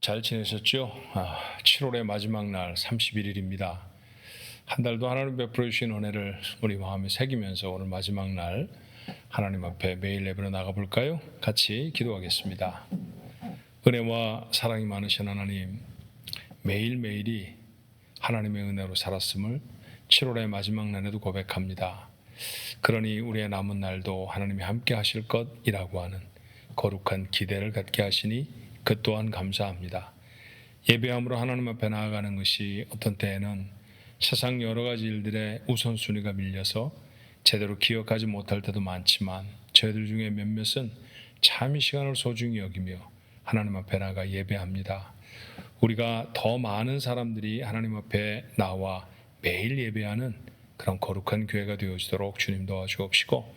잘 지내셨죠? 7월의 마지막 날 31일입니다. 한 달도 하나님 베풀어 주신 은혜를 우리 마음에 새기면서 오늘 마지막 날 하나님 앞에 매일 예배로 나가볼까요? 같이 기도하겠습니다. 은혜와 사랑이 많으신 하나님, 매일매일이 하나님의 은혜로 살았음을 7월의 마지막 날에도 고백합니다. 그러니 우리의 남은 날도 하나님이 함께 하실 것이라고 하는 거룩한 기대를 갖게 하시니 그 또한 감사합니다. 예배함으로 하나님 앞에 나아가는 것이 어떤 때에는 세상 여러 가지 일들의 우선순위가 밀려서 제대로 기억하지 못할 때도 많지만 저희들 중에 몇몇은 참 이 시간을 소중히 여기며 하나님 앞에 나아가 예배합니다. 우리가 더 많은 사람들이 하나님 앞에 나와 매일 예배하는 그런 거룩한 교회가 되어지도록 주님 도와주옵시고,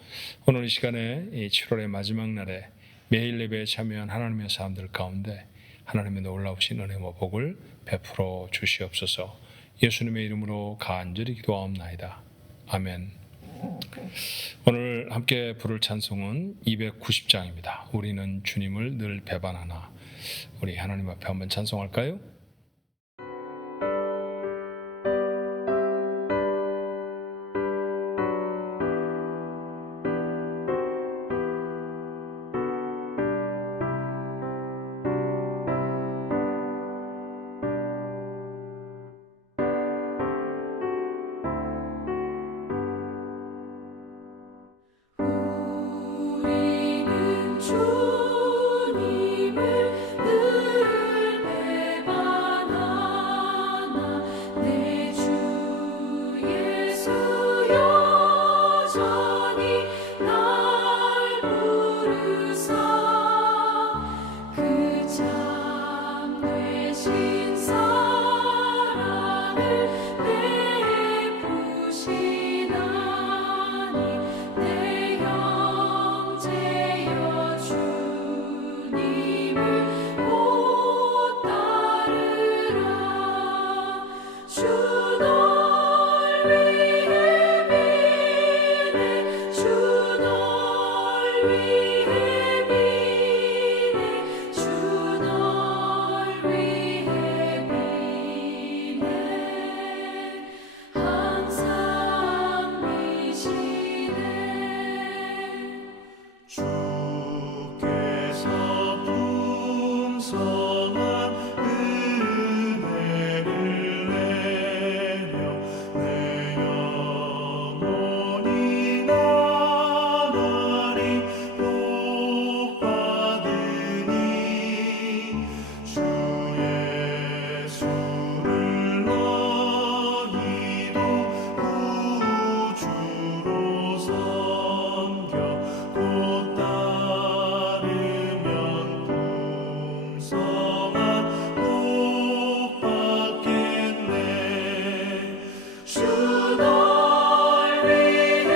오늘 이 시간에 이 7월의 마지막 날에 매일 예배에 참여한 하나님의 사람들 가운데 하나님의 놀라우신 은혜와 복을 베풀어 주시옵소서. 예수님의 이름으로 간절히 기도하옵나이다. 아멘. 오늘 함께 부를 찬송은 290장입니다. 우리는 주님을 늘 배반하나. 우리 하나님 앞에 한번 찬송할까요? 우리는 주님을 늘 배반하나 내 주 예수 여전히 날 부르사 그 참 되신 사랑을 베푸시나니 내 형제여 주님을 못 따르라. 주 널 위해 비네 주 널 위해 비네 주 널 위해 비네 항상 미시네. 주께서 풍성한 은혜를 내려 내 영혼이 나날이 복받으니 주 예수를 너희도 구주로 섬겨 곧 따르면 풍성한 복 받겠네. 주 널 위해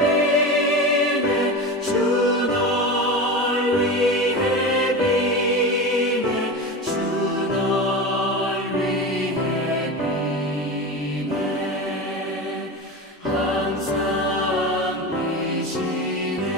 비네 주 널 위해 비네 주 널 위해 비네 항상 미시네.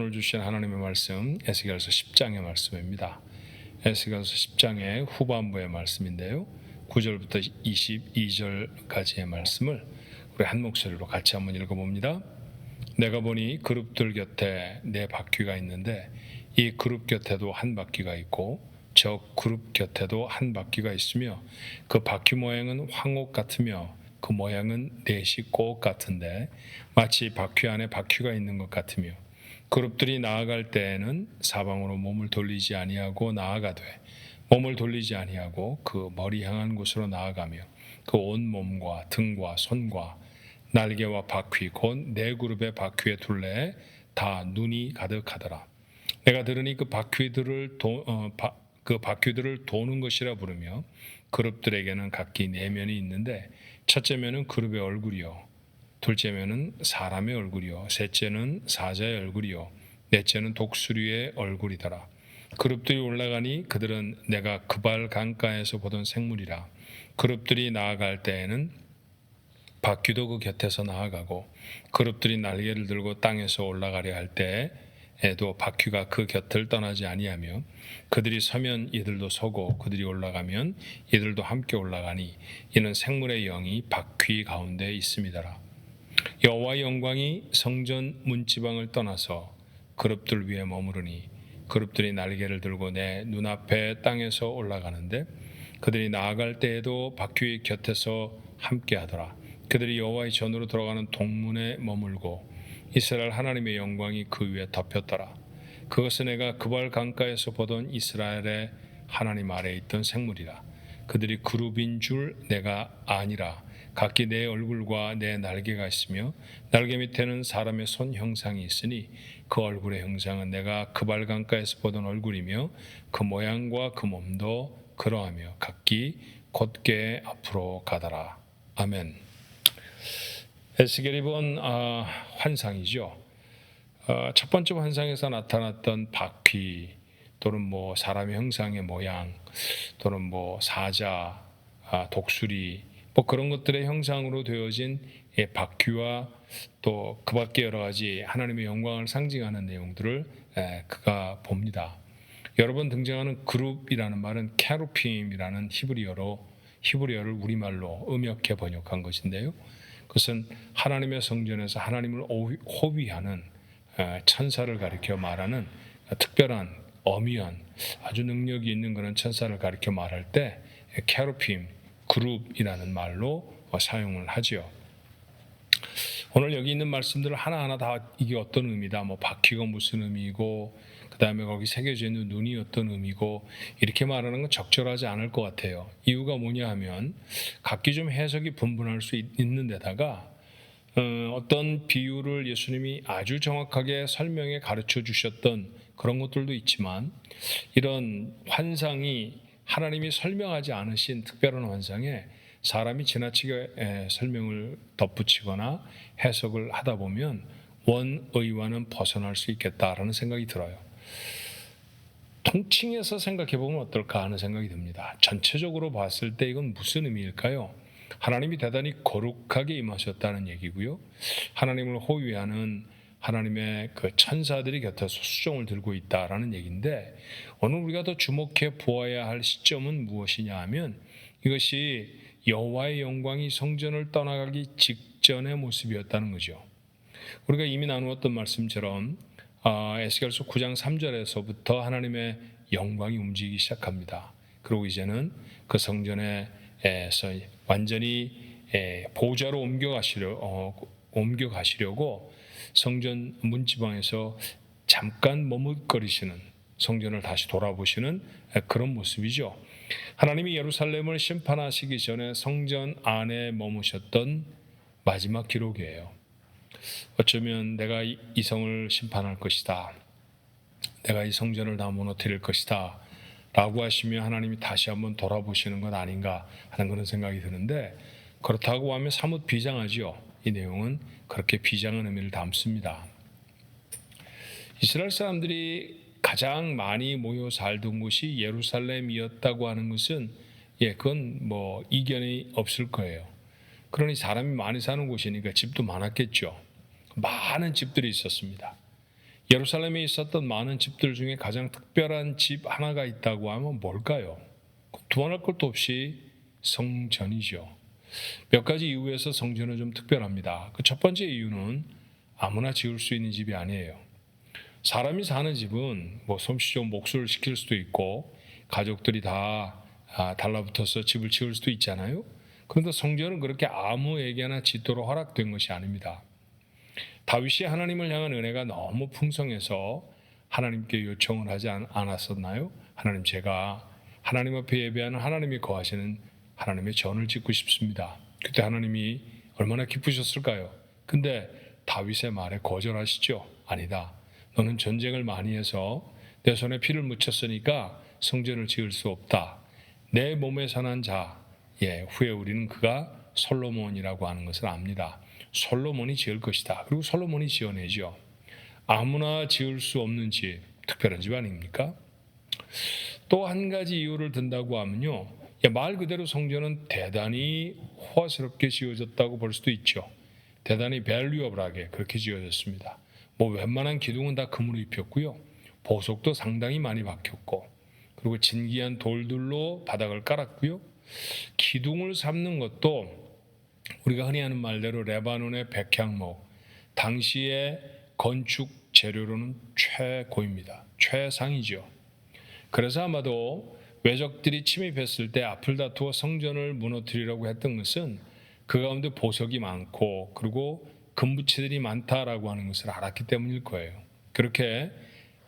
오늘 주신 하나님의 말씀 에스겔서 10장의 말씀입니다. 에스겔서 10장의 후반부의 말씀인데요. 9절부터 22절까지의 말씀을 우리 한 목소리로 같이 한번 읽어봅니다. 내가 보니 그룹들 곁에 네 바퀴가 있는데 이 그룹 곁에도 한 바퀴가 있고 저 그룹 곁에도 한 바퀴가 있으며 그 바퀴 모양은 황옥 같으며 그 모양은 넷이 꼭 같은데 마치 바퀴 안에 바퀴가 있는 것 같으며 그룹들이 나아갈 때에는 사방으로 몸을 돌리지 아니하고 나아가되 몸을 돌리지 아니하고 그 머리 향한 곳으로 나아가며 그 온 몸과 등과 손과 날개와 바퀴 곧 네 그룹의 바퀴의 둘레에 다 눈이 가득하더라. 내가 들으니 그 바퀴들을 도는 것이라 부르며 그룹들에게는 각기 네 면이 있는데 첫째 면은 그룹의 얼굴이요 둘째 면은 사람의 얼굴이요 셋째는 사자의 얼굴이요 넷째는 독수리의 얼굴이더라. 그룹들이 올라가니 그들은 내가 그발 강가에서 보던 생물이라. 그룹들이 나아갈 때에는 바퀴도 그 곁에서 나아가고 그룹들이 날개를 들고 땅에서 올라가려 할 때에도 바퀴가 그 곁을 떠나지 아니하며 그들이 서면 이들도 서고 그들이 올라가면 이들도 함께 올라가니 이는 생물의 영이 바퀴 가운데 있음이더라. 여호와의 영광이 성전 문지방을 떠나서 그룹들 위에 머무르니 그룹들이 날개를 들고 내 눈앞에 땅에서 올라가는데 그들이 나아갈 때에도 바퀴 곁에서 함께 하더라. 그들이 여호와의 전으로 들어가는 동문에 머물고 이스라엘 하나님의 영광이 그 위에 덮였더라. 그것은 내가 그발 강가에서 보던 이스라엘의 하나님 아래에 있던 생물이라. 그들이 그룹인 줄 내가 아니라 각기 내 얼굴과 내 날개가 있으며 날개 밑에는 사람의 손 형상이 있으니 그 얼굴의 형상은 내가 그발 강가에서 보던 얼굴이며 그 모양과 그 몸도 그러하며 각기 곧게 앞으로 가더라. 아멘. 에스겔이 본 환상이죠. 첫 번째 환상에서 나타났던 바퀴 또는 뭐 사람의 형상의 모양 또는 뭐 사자, 독수리 뭐 그런 것들의 형상으로 되어진 바퀴와 또 그 밖에 여러 가지 하나님의 영광을 상징하는 내용들을 그가 봅니다. 여러 번 등장하는 그룹이라는 말은 캐루핌이라는 히브리어를 우리말로 음역해 번역한 것인데요. 그것은 하나님의 성전에서 하나님을 호위하는 천사를 가리켜 말하는 특별한 어미한 아주 능력이 있는 그런 천사를 가리켜 말할 때 캐루핌, 그룹이라는 말로 사용을 하지요. 오늘 여기 있는 말씀들을 하나하나 다 이게 어떤 의미다, 뭐 바퀴가 무슨 의미고 그 다음에 거기 새겨져 있는 눈이 어떤 의미고 이렇게 말하는 건 적절하지 않을 것 같아요. 이유가 뭐냐 하면 각기 좀 해석이 분분할 수 있는 데다가 어떤 비유를 예수님이 아주 정확하게 설명해 가르쳐 주셨던 그런 것들도 있지만 이런 환상이 하나님이 설명하지 않으신 특별한 환상에 사람이 지나치게 설명을 덧붙이거나 해석을 하다 보면 원의와는 벗어날 수 있겠다라는 생각이 들어요. 통칭해서 생각해 보면 어떨까 하는 생각이 듭니다. 전체적으로 봤을 때 이건 무슨 의미일까요? 하나님이 대단히 거룩하게 임하셨다는 얘기고요. 하나님을 호위하는 하나님의 그 천사들이 곁에서 수종을 들고 있다라는 얘기인데 오늘 우리가 더 주목해 보아야 할 시점은 무엇이냐 하면 이것이 여호와의 영광이 성전을 떠나가기 직전의 모습이었다는 거죠. 우리가 이미 나누었던 말씀처럼 에스겔서 9장 3절에서부터 하나님의 영광이 움직이기 시작합니다. 그리고 이제는 그 성전에서 완전히 보좌로 옮겨가시려고 성전 문지방에서 잠깐 머뭇거리시는 성전을 다시 돌아보시는 그런 모습이죠. 하나님이 예루살렘을 심판하시기 전에 성전 안에 머무셨던 마지막 기록이에요. 어쩌면 내가 이 성을 심판할 것이다. 내가 이 성전을 다 무너뜨릴 것이다. 라고 하시며 하나님이 다시 한번 돌아보시는 것 아닌가 하는 그런 생각이 드는데 그렇다고 하면 사뭇 비장하지요. 이 내용은 그렇게 비장한 의미를 담습니다. 이스라엘 사람들이 가장 많이 모여 살던 곳이 예루살렘이었다고 하는 것은 그건 뭐 이견이 없을 거예요. 그러니 사람이 많이 사는 곳이니까 집도 많았겠죠. 많은 집들이 있었습니다. 예루살렘에 있었던 많은 집들 중에 가장 특별한 집 하나가 있다고 하면 뭘까요? 두말할 것도 없이 성전이죠. 몇 가지 이유에서 성전은 좀 특별합니다. 그 첫 번째 이유는 아무나 지을 수 있는 집이 아니에요. 사람이 사는 집은 솜씨 좋은 목수를 시킬 수도 있고 가족들이 다 달라붙어서 집을 지을 수도 있잖아요. 그런데 성전은 그렇게 아무에게나 짓도록 허락된 것이 아닙니다. 다윗이 하나님을 향한 은혜가 너무 풍성해서 하나님께 요청을 하지 않았었나요? 하나님, 제가 하나님 앞에 예배하는 하나님이 거하시는 하나님의 전을 짓고 싶습니다. 그때 하나님이 얼마나 기쁘셨을까요? 근데 다윗의 말에 거절하시죠. 아니다. 너는 전쟁을 많이 해서 내 손에 피를 묻혔으니까 성전을 지을 수 없다. 내 몸에 선한 자, 후에 우리는 그가 솔로몬이라고 하는 것을 압니다. 솔로몬이 지을 것이다. 그리고 솔로몬이 지어내죠. 아무나 지을 수 없는 집, 특별한 집 아닙니까? 또 한 가지 이유를 든다고 하면요, 말 그대로 성전은 대단히 호화스럽게 지어졌다고 볼 수도 있죠. 대단히 밸류어블하게 그렇게 지어졌습니다. 웬만한 기둥은 다 금으로 입혔고요. 보석도 상당히 많이 박혔고, 그리고 진귀한 돌들로 바닥을 깔았고요. 기둥을 삼는 것도 우리가 흔히 하는 말대로 레바논의 백향목, 당시의 건축 재료로는 최고입니다. 최상이죠. 그래서 아마도 외적들이 침입했을 때 앞을 다투어 성전을 무너뜨리려고 했던 것은 그 가운데 보석이 많고 그리고 금부치들이 많다라고 하는 것을 알았기 때문일 거예요. 그렇게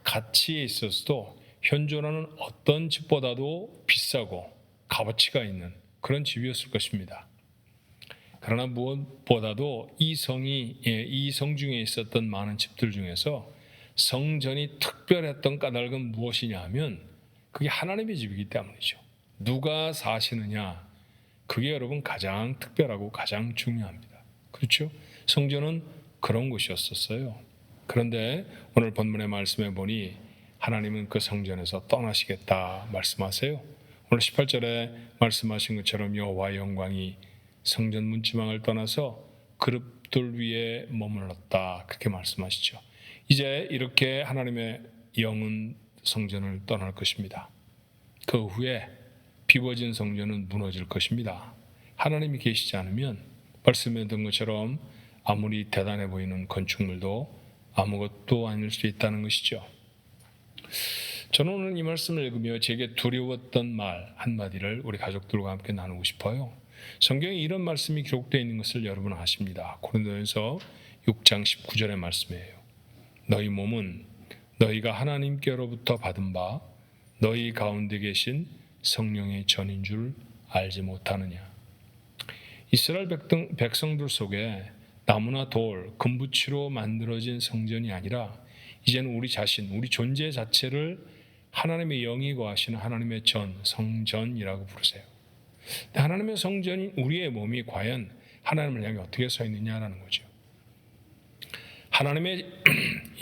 가치에 있어서도 현존하는 어떤 집보다도 비싸고 값어치가 있는 그런 집이었을 것입니다. 그러나 무엇보다도 이 성 중에 있었던 많은 집들 중에서 성전이 특별했던 까닭은 무엇이냐 하면 그게 하나님의 집이기 때문이죠. 누가 사시느냐, 그게 여러분 가장 특별하고 가장 중요합니다. 그렇죠? 성전은 그런 곳이었었어요. 그런데 오늘 본문의 말씀에 보니 하나님은 그 성전에서 떠나시겠다 말씀하세요. 오늘 18절에 말씀하신 것처럼 여호와의 영광이 성전 문지방을 떠나서 그룹들 위에 머물렀다, 그렇게 말씀하시죠. 이제 이렇게 하나님의 영은 성전을 떠날 것입니다. 그 후에 비워진 성전은 무너질 것입니다. 하나님이 계시지 않으면 말씀에 든 것처럼 아무리 대단해 보이는 건축물도 아무것도 아닐 수 있다는 것이죠. 저는 오늘 이 말씀을 읽으며 제게 두려웠던 말 한마디를 우리 가족들과 함께 나누고 싶어요. 성경에 이런 말씀이 기록되어 있는 것을 여러분 아십니다. 고린도전서 6장 19절의 말씀이에요. 너희 몸은 너희가 하나님께로부터 받은 바 너희 가운데 계신 성령의 전인 줄 알지 못하느냐. 이스라엘 백성들 속에 나무나 돌, 금부치로 만들어진 성전이 아니라 이제는 우리 자신, 우리 존재 자체를 하나님의 영이 거하시는 하나님의 성전이라고 부르세요. 하나님의 성전인 우리의 몸이 과연 하나님을 향해 어떻게 서 있느냐라는 거죠. 하나님의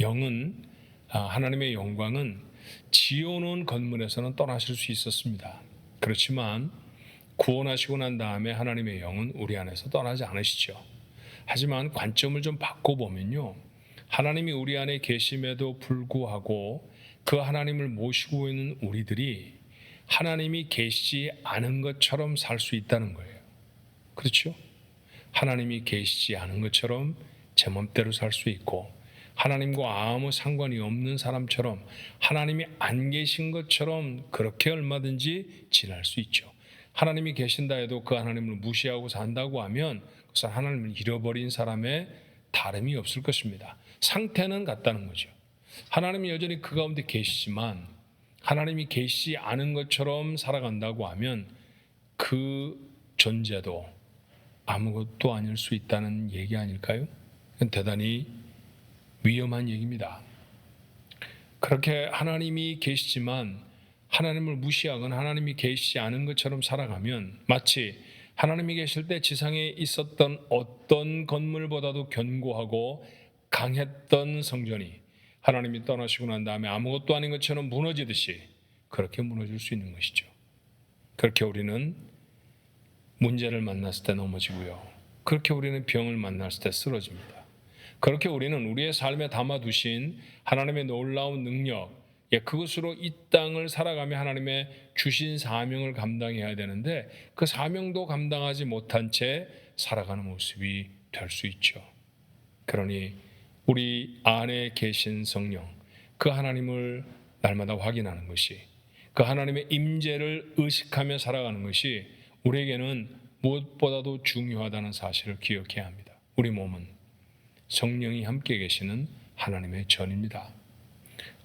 영은, 하나님의 영광은 지어놓은 건물에서는 떠나실 수 있었습니다. 그렇지만 구원하시고 난 다음에 하나님의 영은 우리 안에서 떠나지 않으시죠. 하지만 관점을 좀 바꿔보면요, 하나님이 우리 안에 계심에도 불구하고 그 하나님을 모시고 있는 우리들이 하나님이 계시지 않은 것처럼 살 수 있다는 거예요. 그렇죠? 하나님이 계시지 않은 것처럼 제 맘대로 살 수 있고, 하나님과 아무 상관이 없는 사람처럼, 하나님이 안 계신 것처럼 그렇게 얼마든지 지낼 수 있죠. 하나님이 계신다 해도 그 하나님을 무시하고 산다고 하면 그것은 하나님을 잃어버린 사람의 다름이 없을 것입니다. 상태는 같다는 거죠. 하나님이 여전히 그 가운데 계시지만 하나님이 계시지 않은 것처럼 살아간다고 하면 그 존재도 아무것도 아닐 수 있다는 얘기 아닐까요? 대단히 위험한 얘기입니다. 그렇게 하나님이 계시지만 하나님을 무시하거나 하나님이 계시지 않은 것처럼 살아가면 마치 하나님이 계실 때 지상에 있었던 어떤 건물보다도 견고하고 강했던 성전이 하나님이 떠나시고 난 다음에 아무것도 아닌 것처럼 무너지듯이 그렇게 무너질 수 있는 것이죠. 그렇게 우리는 문제를 만났을 때 넘어지고요, 그렇게 우리는 병을 만났을 때 쓰러집니다. 그렇게 우리는 우리의 삶에 담아두신 하나님의 놀라운 능력, 그것으로 이 땅을 살아가며 하나님의 주신 사명을 감당해야 되는데 그 사명도 감당하지 못한 채 살아가는 모습이 될 수 있죠. 그러니 우리 안에 계신 성령, 그 하나님을 날마다 확인하는 것이, 그 하나님의 임재를 의식하며 살아가는 것이 우리에게는 무엇보다도 중요하다는 사실을 기억해야 합니다. 우리 몸은 성령이 함께 계시는 하나님의 전입니다.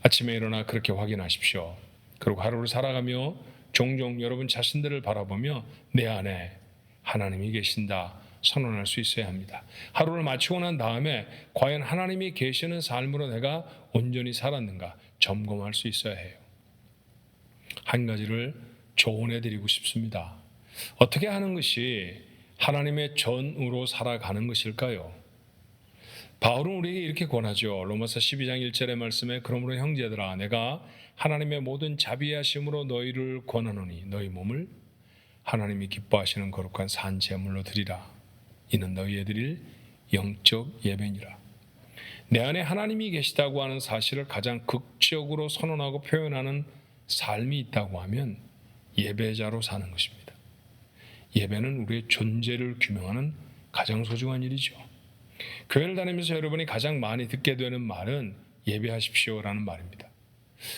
아침에 일어나 그렇게 확인하십시오. 그리고 하루를 살아가며 종종 여러분 자신들을 바라보며 내 안에 하나님이 계신다 선언할 수 있어야 합니다. 하루를 마치고 난 다음에 과연 하나님이 계시는 삶으로 내가 온전히 살았는가 점검할 수 있어야 해요. 한 가지를 조언해 드리고 싶습니다. 어떻게 하는 것이 하나님의 전으로 살아가는 것일까요? 바울은 우리에게 이렇게 권하죠. 로마서 12장 1절의 말씀에 그러므로 형제들아 내가 하나님의 모든 자비하심으로 너희를 권하노니 너희 몸을 하나님이 기뻐하시는 거룩한 산 제물로 드리라. 이는 너희의 드릴 영적 예배니라. 내 안에 하나님이 계시다고 하는 사실을 가장 극적으로 선언하고 표현하는 삶이 있다고 하면 예배자로 사는 것입니다. 예배는 우리의 존재를 규명하는 가장 소중한 일이죠. 교회를 다니면서 여러분이 가장 많이 듣게 되는 말은 예배하십시오라는 말입니다.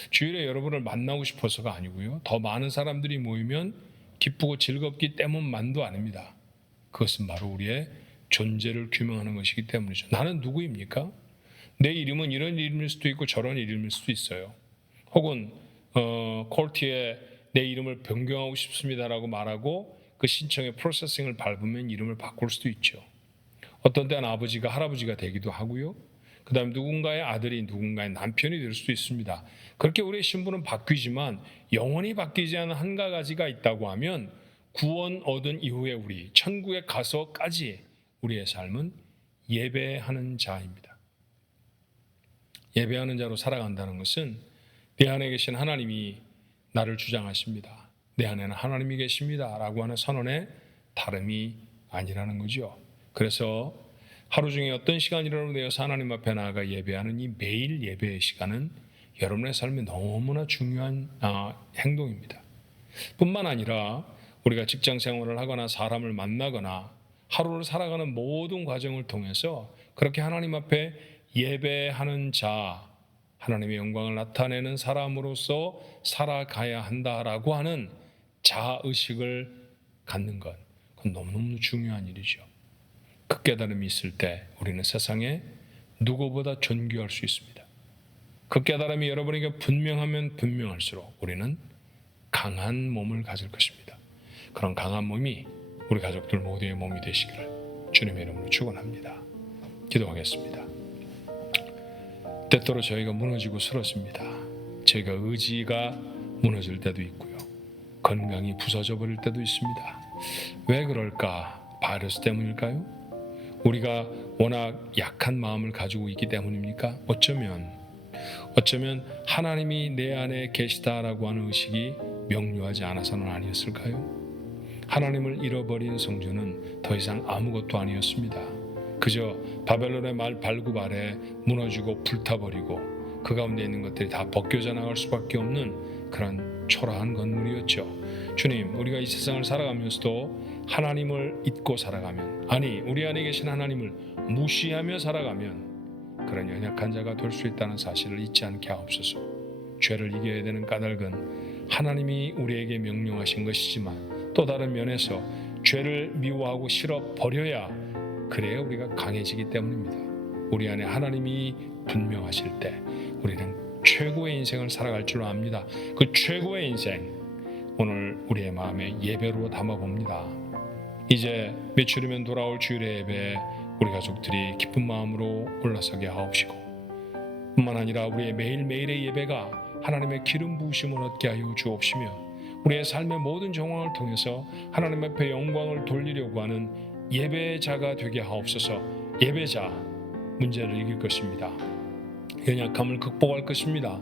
주일에 여러분을 만나고 싶어서가 아니고요. 더 많은 사람들이 모이면 기쁘고 즐겁기 때문만도 아닙니다. 그것은 바로 우리의 존재를 규명하는 것이기 때문이죠. 나는 누구입니까? 내 이름은 이런 이름일 수도 있고 저런 이름일 수도 있어요. 혹은 콜트에 내 이름을 변경하고 싶습니다라고 말하고 그 신청의 프로세싱을 밟으면 이름을 바꿀 수도 있죠. 어떤 때는 아버지가 할아버지가 되기도 하고요. 그 다음에 누군가의 아들이 누군가의 남편이 될 수도 있습니다. 그렇게 우리의 신분은 바뀌지만 영원히 바뀌지 않은 한 가지가 있다고 하면 구원 얻은 이후에 우리 천국에 가서까지 우리의 삶은 예배하는 자입니다. 예배하는 자로 살아간다는 것은 내 안에 계신 하나님이 나를 주장하십니다. 내 안에는 하나님이 계십니다 라고 하는 선언의 다름이 아니라는 거죠. 그래서 하루 중에 어떤 시간이라도 내어서 하나님 앞에 나아가 예배하는 이 매일 예배의 시간은 여러분의 삶에 너무나 중요한 행동입니다. 뿐만 아니라 우리가 직장 생활을 하거나 사람을 만나거나 하루를 살아가는 모든 과정을 통해서 그렇게 하나님 앞에 예배하는 자, 하나님의 영광을 나타내는 사람으로서 살아가야 한다라고 하는 자의식을 갖는 것, 그건 너무너무 중요한 일이죠. 그 깨달음이 있을 때 우리는 세상에 누구보다 존귀할 수 있습니다. 그 깨달음이 여러분에게 분명하면 분명할수록 우리는 강한 몸을 가질 것입니다. 그런 강한 몸이 우리 가족들 모두의 몸이 되시기를 주님의 이름으로 축원합니다. 기도하겠습니다. 때때로 저희가 무너지고 쓰러집니다. 저희가 의지가 무너질 때도 있고요. 건강이 부서져 버릴 때도 있습니다. 왜 그럴까? 바이러스 때문일까요? 우리가 워낙 약한 마음을 가지고 있기 때문입니까? 어쩌면 하나님이 내 안에 계시다라고 하는 의식이 명료하지 않아서는 아니었을까요? 하나님을 잃어버린 성전은 더 이상 아무것도 아니었습니다. 그저 바벨론의 말 발굽 아래 무너지고 불타버리고 그 가운데 있는 것들이 다 벗겨져 나갈 수밖에 없는 그런 초라한 건물이었죠. 주님, 우리가 이 세상을 살아가면서도 하나님을 잊고 살아가면, 아니 우리 안에 계신 하나님을 무시하며 살아가면 그런 연약한 자가 될 수 있다는 사실을 잊지 않게 하옵소서. 죄를 이겨야 되는 까닭은 하나님이 우리에게 명령하신 것이지만 또 다른 면에서 죄를 미워하고 싫어 버려야 그래야 우리가 강해지기 때문입니다. 우리 안에 하나님이 분명하실 때 우리는 최고의 인생을 살아갈 줄 압니다. 그 최고의 인생 오늘 우리의 마음에 예배로 담아봅니다. 이제 며칠이면 돌아올 주일의 예배에 우리 가족들이 기쁜 마음으로 올라서게 하옵시고 뿐만 아니라 우리의 매일매일의 예배가 하나님의 기름 부으심을 얻게 하여 주옵시며 우리의 삶의 모든 정황을 통해서 하나님 앞에 영광을 돌리려고 하는 예배자가 되게 하옵소서. 예배자, 문제를 이길 것입니다. 연약함을 극복할 것입니다.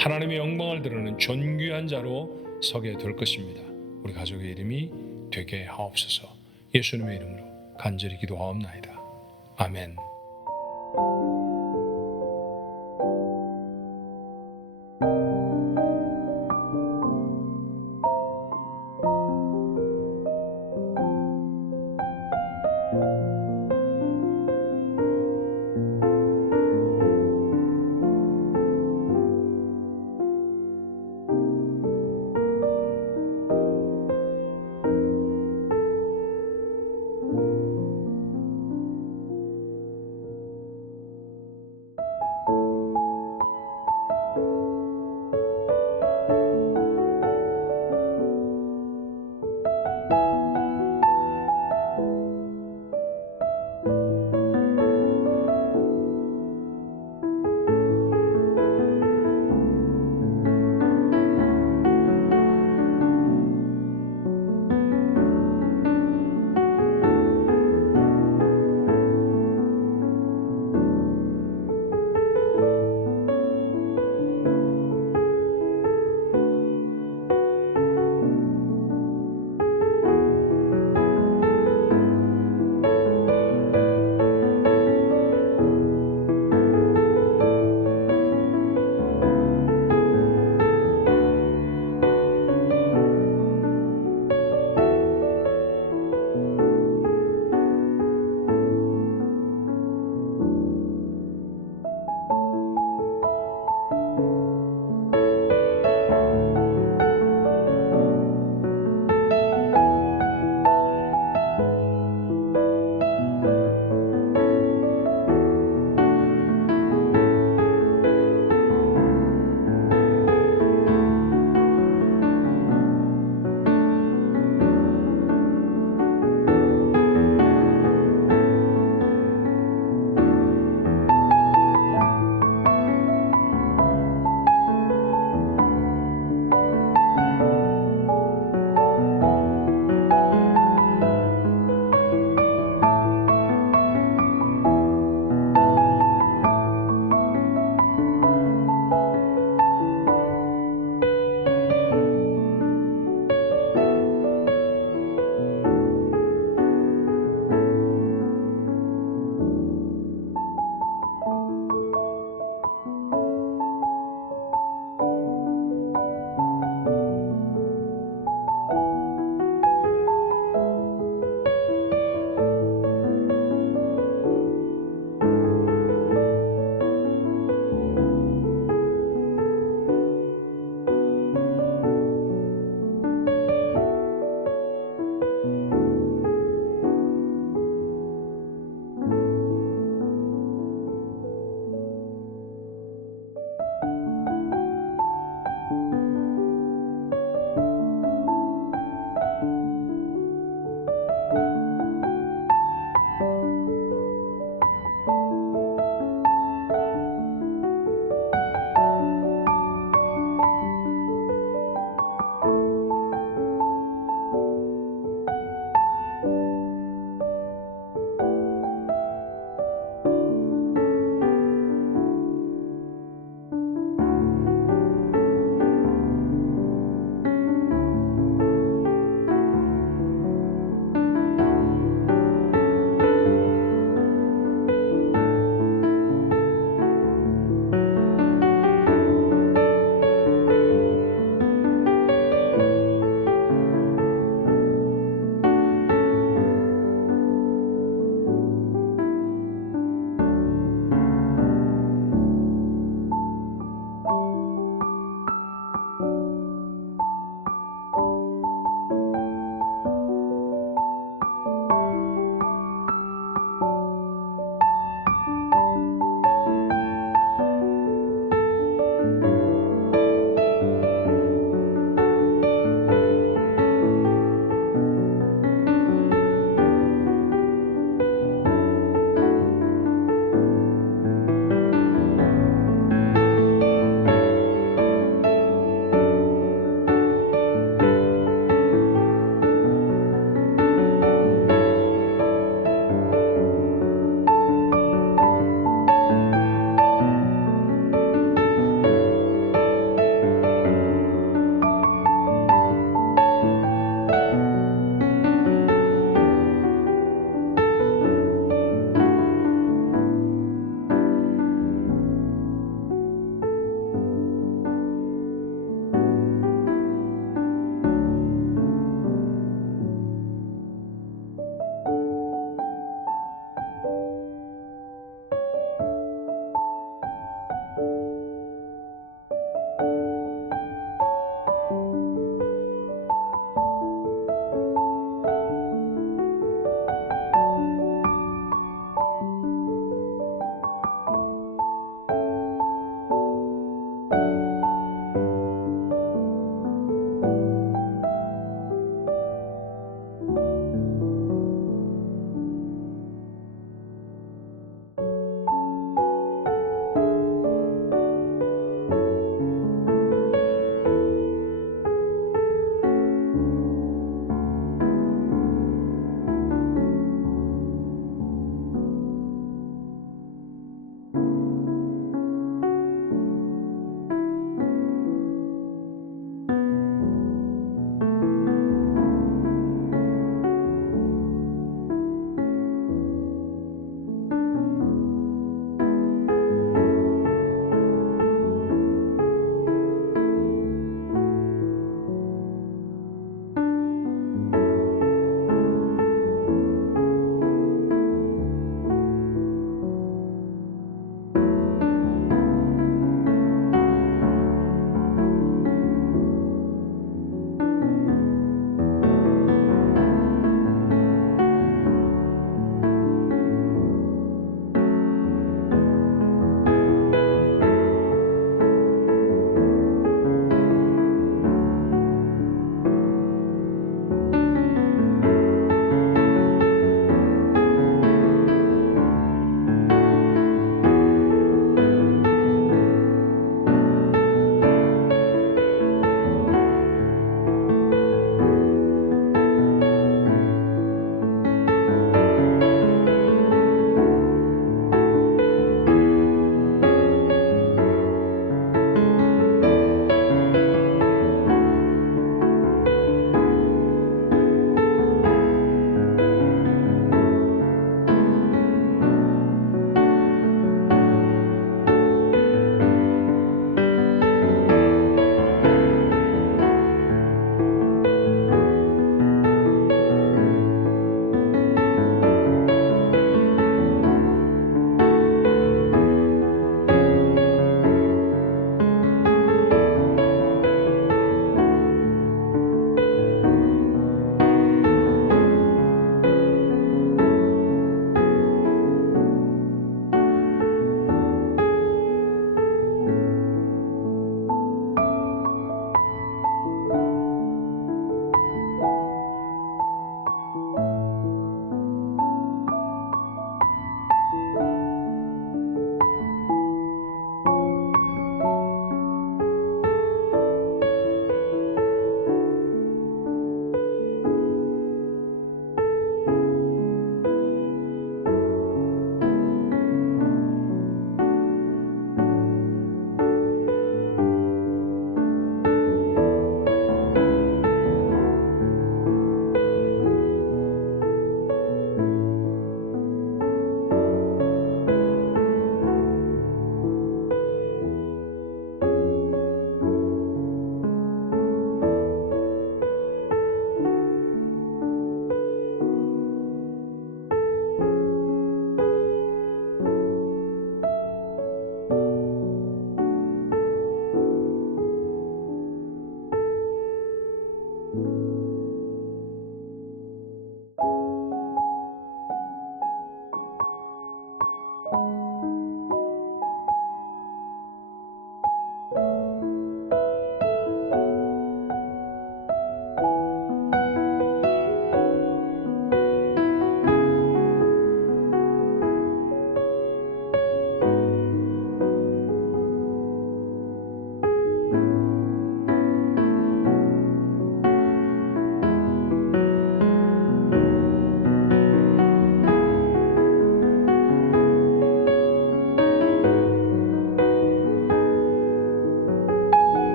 하나님의 영광을 드러내는 존귀한 자로 서게 될 것입니다. 우리 가족의 이름이 되게 하옵소서. 예수님의 이름으로 간절히 기도하옵나이다. 아멘.